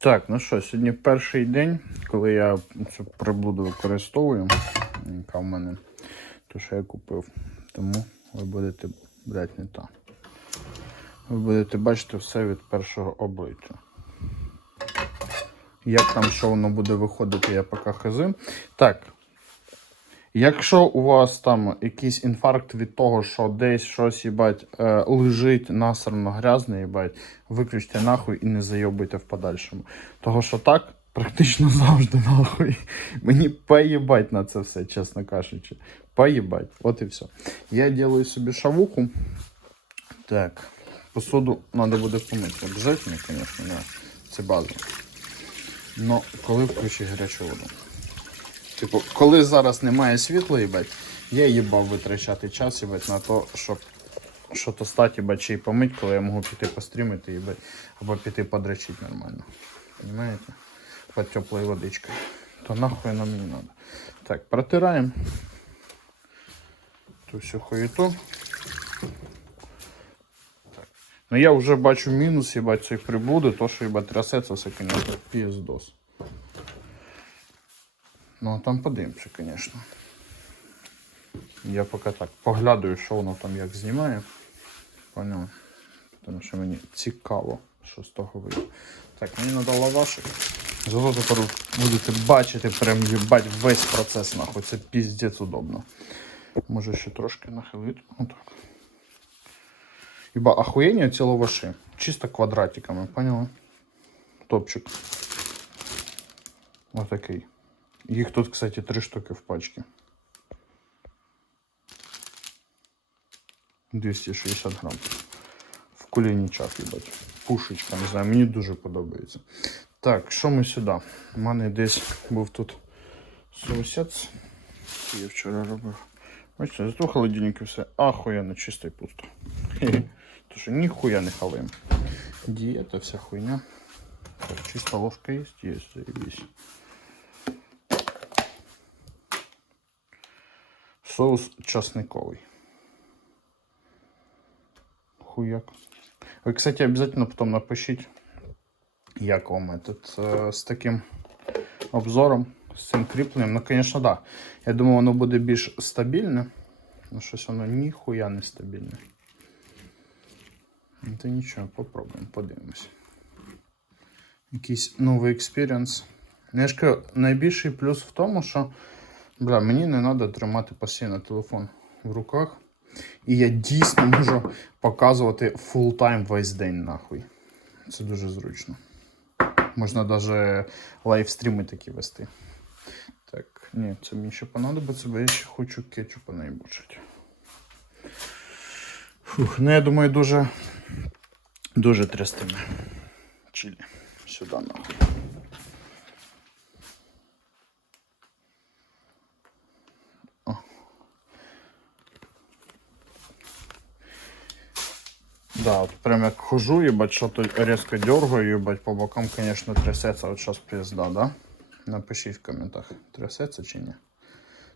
Так, ну що, сьогодні перший день, коли я цю приблуду використовую, яка в мене, то що я купив. Тому ви будете, блядь, не та. Ви будете бачити все від першого обличчя. Як там що воно буде виходити, я поки хз. Так. Якщо у вас там якийсь інфаркт від того, що десь щось їбать, е, лежить насрано грязне, їбать, виключте нахуй і не зайобуйте в подальшому. Того що так, практично завжди нахуй. Мені поїбать на це все, чесно кажучи. Поїбать. От і все. Я делаю собі шавуху. Так. Посуду треба буде помити. Обязательно, звісно. Це база. Но коли включить гарячу воду. Типу, коли зараз немає світла, їбать, я їбав витрачати час, їбать, на то, щоб що то стати, їбать, чи й помить, коли я можу піти пострімити, їбать, або піти подрочити нормально. Понимаете? Под теплою водичкою. То нахуй нам не надо. Так, протираємо. Ту всю хуету. Так. Ну я вже бачу мінус, їбать, цієї приблуди, то, що їбать трясеться, це, конечно, піздос. Ну, а там подивимося, звісно. Я поки так поглядаю, що воно там як знімає. Поняв? Тому що мені цікаво, що з того вийде. Так, мені надо лавашик. Зато тепер будете бачити, прям їбать весь процес нахуй. Це піздець удобно. Може ще трошки нахилити. Отак. Іба охуєння ці лаваші. Чисто квадратиками, поняла? Топчик. Отакий. Їх тут, кстати, три штуки в пачці. 260 грам. В кулінічах, їбать. Пушечка, не знаю, мені дуже подобається. Так, що ми сюди? У мене десь був тут соусець. Я вчора робив. Бачите, зато в холодильнику все ахуєнно чисто і пусто. Тож ніхуя не хаваємо. Дієта, вся хуйня. Так, чиста ложка є, є, заебись. Соус часниковий. Хуяк. Ви, кстати, обязательно потом напишіть, як вам этот, е, з таким обзором, з цим кріпленням. Ну, звісно, да. Я думаю, воно буде більш стабільне. Ну, щось воно ніхуя не стабільне. Ну, то нічого, попробуємо, подивимось. Якийсь новий експірієнс. Ну, найбільший плюс в тому, що Бля, мені не треба тримати постійно телефон в руках. І я дійсно можу показувати full тайм весь день нахуй. Це дуже зручно. Можна навіть лайвстріми такі вести. Так, ні, це мені ще понадобиться, бо я ще хочу кетчупа наїбучити. Фух, ну я думаю, дуже дуже трястиме. Чилі. Сюди нахуй. Да, вот прям як хожу, ебать, что-то резко дергаю, ебать, по бокам, конечно, трясется. Вот сейчас пизда, да? Напишіть в коментах, трясеться чи ні.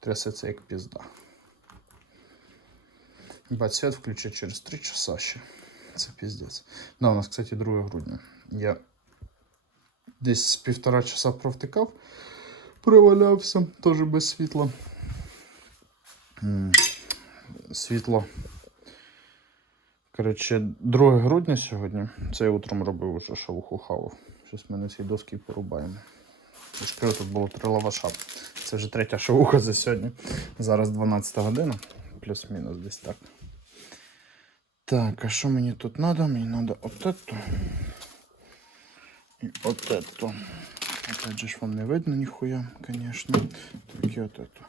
Трясеться як пизда. Ебать, свет включить через 3 часа ще. Це пиздец. Да, у нас, кстати, 2 грудня. Я десь з півтора часа провтикав, провалявся, теж без світла. Світло Коротше, 2 грудня сьогодні. Це я утром робив уже шавуху хавав. Щось ми на цій доски порубаємо. Я ж кажу, тут було три лаваша. Це вже третя шавуха за сьогодні. Зараз 12 година, плюс-мінус десь так. Так, а що мені тут треба? Мені треба от это. І от это. Опять же ж вам не видно ніхуя, конечно. Так і от это.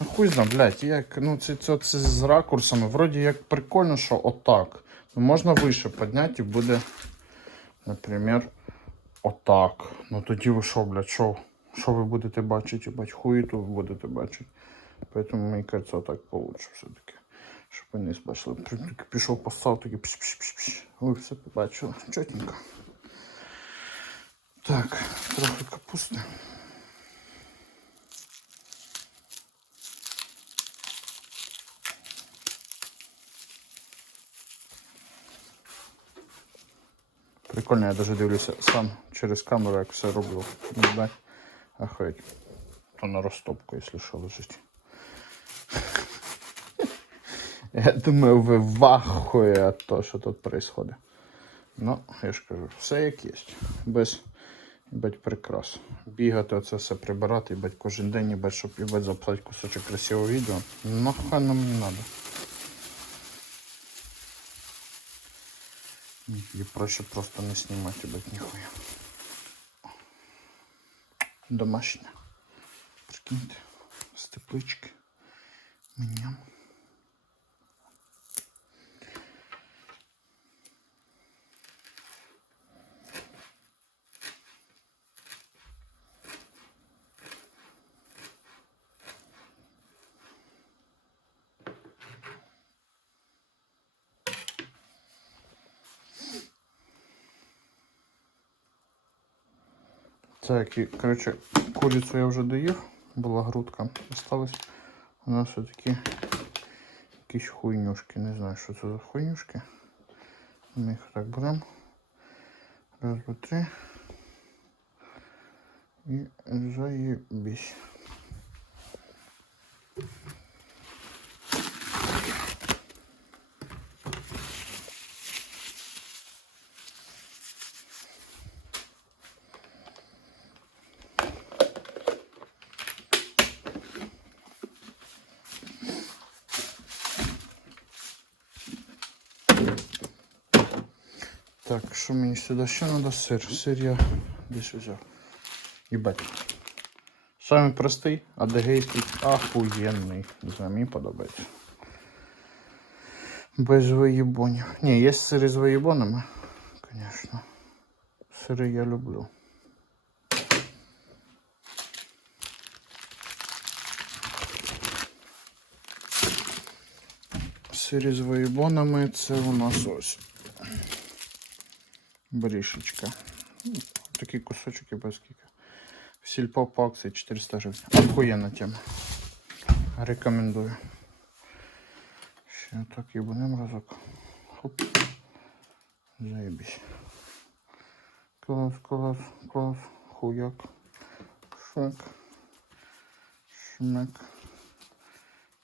Ну хуй зна, блядь, як, ну це, це, це з ракурсами. Вроді як прикольно, що отак. Можна вище підняти і буде, наприклад, отак. Ну тоді ви що, блядь, що? Що ви будете бачити? Бать, хуї тут будете бачити. Поэтому, мені кажется, отак получше все-таки. Щоб ви не бачили. Пішов постав, такий пш-пш-пш-пш. Ви все побачили. Чотенько. Так, трохи капусти. Прикольно, я даже дивлюся сам через камеру, як все роблю. Ну, да. Охуеть. То на розтопку, якщо що лежить. Я думаю, ви в ахуї від того, що тут відбувається. Ну, я ж кажу, все як є. Без їбать прикрас. Бігати, оце все прибирати, їбать кожен день, їбать, щоб їбать записати кусочок красивого відео. Нахай нам не треба. І проще просто не знімати, їбать, ніхуя. Домашня. Прикиньте, з теплички. Так, і, коротше, курицю я вже доїв, була грудка. Осталось у нас такі якісь хуйнюшки. Не знаю, що це за хуйнюшки. Ми їх так беремо. Раз, два, три. І заєбісь. Так, що мені сюди ще треба? Сир. Сир я десь взяв. Їбать. Самий простий, адегейський, ахуєнний. Не знаю, мені подобається. Без виїбонів. Ні, є сири з виїбонами, звісно. Сири я люблю. Сири з виїбонами це у нас ось. Брішечка. Такий кусочок і без скільки. Сільпо по акції 400 гривень. Охуєнна тема. Рекомендую. Ще так і разок. Хоп. Заєбісь. Клас, клас, клас. Хуяк. Шак. Шмек.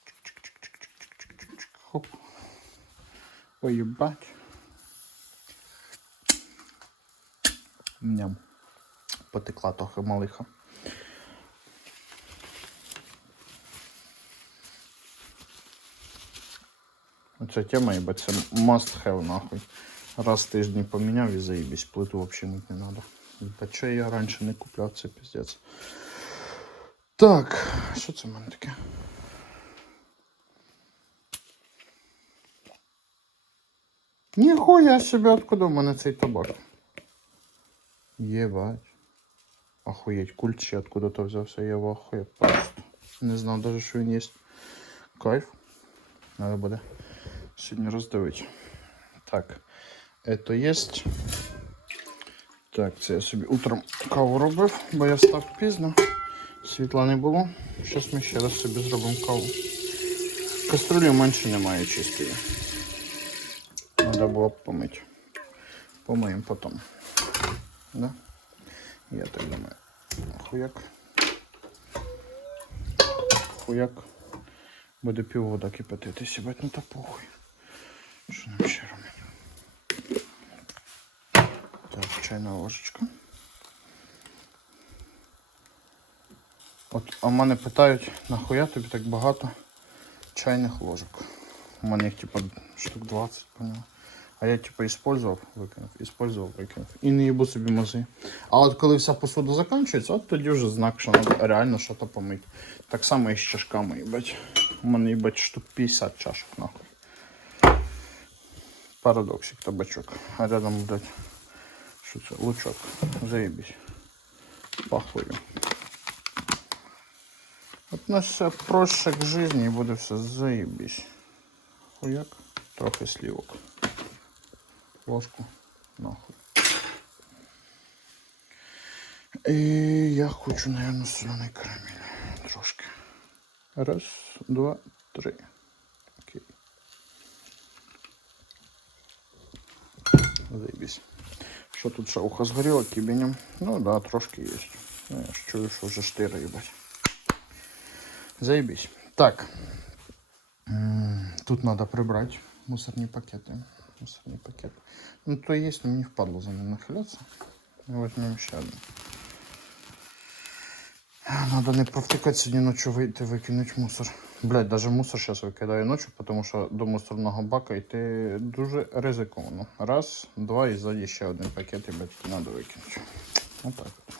Чик-чик-чик-чик-чик-чик-чик. Хоп. Поїбать. Ням. Потекла трохи малиха. Оця тема, ібо це must have нахуй. Раз в тиждень поміняв і заїбісь, плиту взагалі мити не треба. Та що я раніше не купляв, це піздець. Так, що це в мене таке? Ніхуя собі, откуда в мене цей табак? Ебать. Охуеть, культ ще откуда-то взявся, я в ахує просто. Не знав даже, що він є. Кайф. Надо буде сьогодні роздивити. Так, это есть. Так, це я собі утром каву робив, бо я встав пізно. Світла не було. Зараз ми ще раз собі зробимо каву. Каструлі менше немає чистої. Треба було б помити. Помиємо потім. Да? Я так думаю. Хуяк. Хуяк. Буде піввода кипятити, сібать, ну та похуй. Що нам ще робити? Так, чайна ложечка. От, а мене питають, нахуя тобі так багато чайних ложок. У мене їх типа штук 20, понял. А я типа использовал, викинув, использовал, викинув. І не їбу собі мази. А от коли вся посуда закінчується, от тоді вже знак, що треба реально щось помити. Так само і з чашками, їбать. У мене їбать штук 50 чашок, нахуй. Парадоксик, табачок. А рядом, блядь, що це? Лучок. Заєбісь. Пахую. От все проще к жизни і буде все заєбісь. Хуяк. Трохи слівок. Ложку. Нахуй. І я хочу, наверное, соляний карамель. Трошки. Раз, два, три. Окей. Заебись. Що тут ще ухо згоріло кібенем? Ну да, трошки є. Ну, я чую, що вже штири їбать. Заебись. Так. Тут треба прибрати мусорні пакети. Мусорні пакети. Ну, то є, но мені впадло за ним нахиляться. Возьмем ще один. Надо не провтикати сьогодні ночі вийти, викинути мусор. Блять, даже мусор зараз викидаю ночі, тому що до мусорного бака йти дуже ризиковано. Раз, два і ззаді ще один пакет, і батьки треба викинути. Отак от.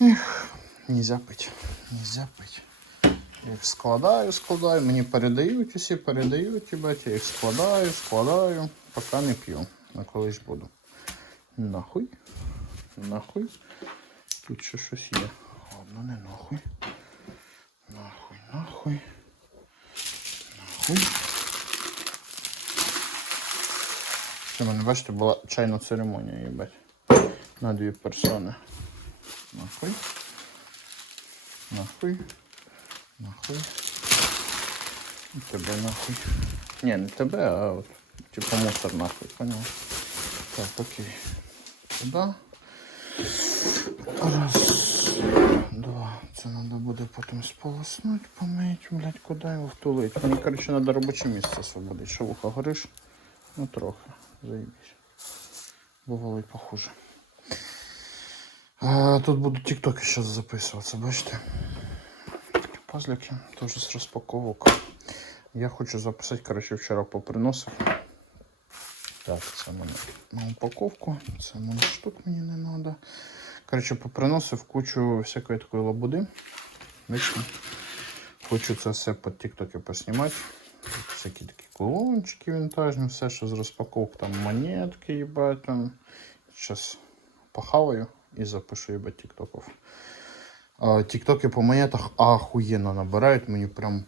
Ех, нельзя пить. Нельзя пить. Їх складаю, складаю, мені передають усі, передають, їбать, я їх складаю, складаю, поки не п'ю. На колись буду. Нахуй. Нахуй. Тут ще щось є. Ладно, не нахуй. Нахуй, нахуй. Нахуй. Це мене, бачите, була чайна церемонія, їбать. На дві персони. Нахуй. Нахуй. Нахуй. І Тебе нахуй. Ні, не тебе, а от. Типа мусор нахуй, понял? Так, окей. Сюда. Раз. Два. Це треба буде потім сполоснути, помить, блядь, куди його втулить. Мені, коротше, треба робоче місце освободити. Що вуха гориш? Ну трохи. Заїбись. Бувало і похуже. А, тут буду тіктоки зараз записуватися, бачите? Пазлики, теж з розпаковок. Я хочу записати, коротше, вчора поприносив. Так, це мене на упаковку. Це штук мені не треба. Коротше, поприносив кучу всякої такої лабуди. Вічно. Хочу це все під тіктоки поснімати. Всякі такі кулончики вінтажні, все, що з розпаковок, там монетки, їбать, там. Зараз похаваю і запишу їбать тіктоків. Тіктоки по монетах ахуєнно набирають, мені прям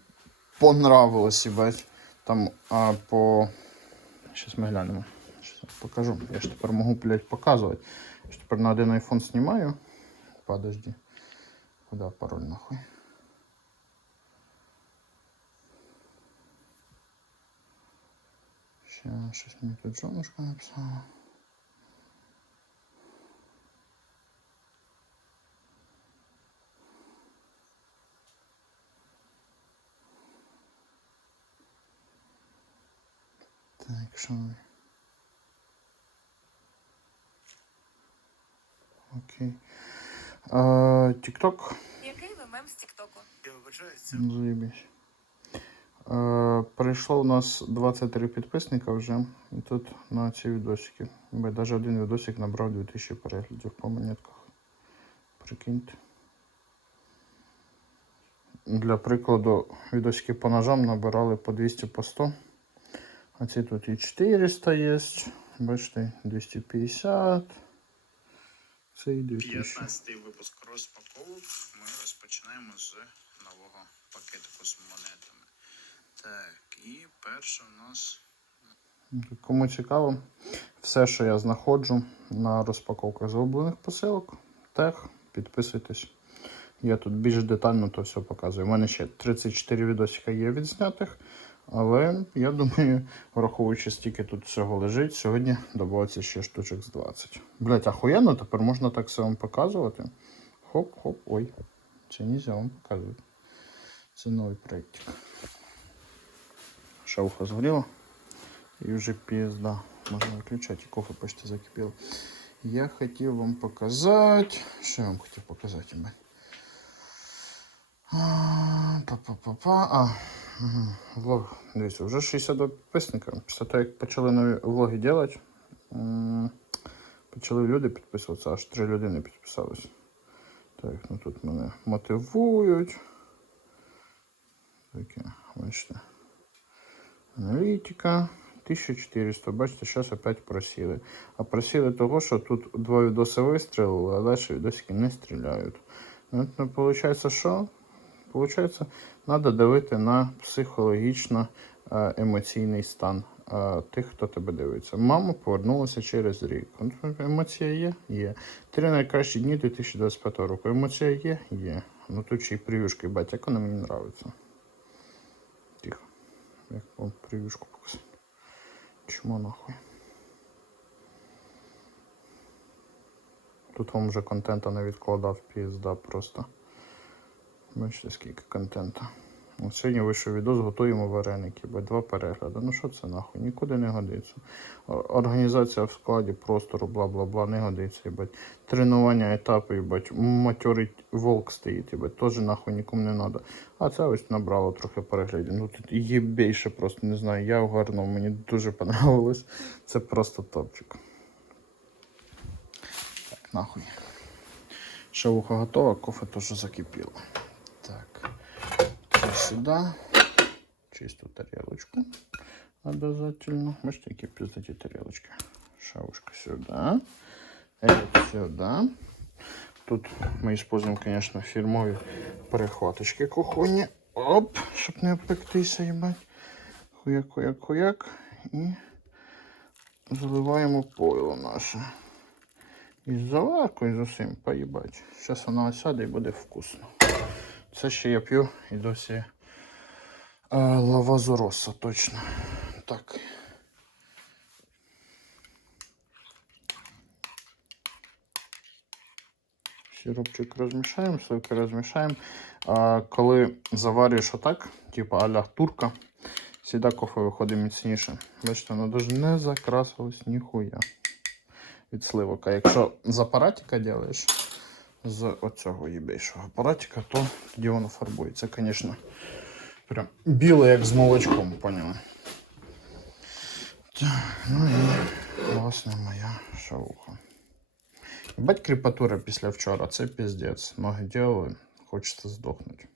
понравилось, їбать. Там а, по. Сейчас ми глянемо. Щас покажу. Я ж тепер можу, блядь, показувати. Я ж тепер на один iPhone знімаю. Подожди. Куда пароль нахуй? Ща, щось мені тут жонушка написала. Так, що ми? Окей. А, Тікток. Який ви мем з Тіктоку? Я вибачаюся. Е, прийшло у нас 23 підписника вже. І тут на ці відосики. Бо навіть один відосик набрав 2000 переглядів по монетках. Прикиньте. Для прикладу, відосики по ножам набирали по 200 по 100. А ці тут і 400 є. Бачите, 250. Це і 2000. 15 випуск розпаковок. Ми розпочинаємо з нового пакетику з монетами. Так, і перше у нас Кому цікаво, все, що я знаходжу на розпаковках зароблених посилок, тех, підписуйтесь. Я тут більш детально то все показую. У мене ще 34 відосика є відзнятих, але я думаю, враховуючи стільки тут всього лежить, сьогодні додається ще штучок з 20. Блять, ахуєнно, тепер можна так все вам показувати. Хоп-хоп, ой. Це нельзя вам показувати. Це новий проєктик. Шавуха згоріла. І вже пізда. Можна виключати, і кофе почти закипіло. Я хотів вам показати. Що я вам хотів показати. Па-па-па-па. А. влог. Дивіться, вже 62 підписника. Після того, як почали нові влоги робити, почали люди підписуватися, аж три людини підписались. Так, ну тут мене мотивують. Таке, бачите. Аналітика. 1400. Бачите, зараз опять просіли. А просіли того, що тут два відоси вистрілили, а далі відосики не стріляють. Ну, ну, Получається, що? Получається, треба дивити на психологічно е, стан е, тих, хто тебе дивиться. Мама повернулася через рік. Емоція є? Є. Три найкращі дні 2025 року. Емоція є? Є. Ну тут ще й привюшки, бать, як вона мені подобається. Тихо. Як вам прев'юшку показати. Чому нахуй? Тут вам вже контента не відкладав, пізда просто. Бачите, скільки контента. От сьогодні вийшов відос, готуємо вареники, бо два перегляди. Ну що це нахуй? Нікуди не годиться. Організація в складі, простору, бла-бла-бла, не годиться, їбать. Тренування, етапи, їбать. Матьорий волк стоїть, їбать. Теж нахуй нікому не треба. А це ось набрало трохи переглядів. Ну тут є більше, просто не знаю. Я вгарнув, мені дуже понравилось. Це просто топчик. Так, нахуй. Шавуха готова, кофе теж закипіло. Це сюди. Чисту тарелочку. Обязательно. Бачите, які піздаті тарелочки. Шавушка сюди. Это сюда. Тут ми используем, конечно, фірмові перехваточки кухонні. Оп, щоб не обпектися, їбать. Хуяк, хуяк, хуяк. І заливаємо пойло наше. І з заваркою з усім поїбать. Зараз вона осяде і буде вкусно. Це ще я п'ю і досі е, лавазороса, точно. Так. Сиропчик розмішаємо, сливки розмішаємо. А коли заварюєш отак, типу аля турка, завжди кофе виходить міцніше. Бачите, воно навіть не закрасилось ніхуя від сливок. А якщо з апаратика робиш, з оцього їбейшого апаратика, то тоді воно фарбується. Звісно, прям біле, як з молочком, поняли? Так, ну і власне моя шавуха. Бать кріпатура після вчора, це піздець. Ноги діяли, хочеться здохнути.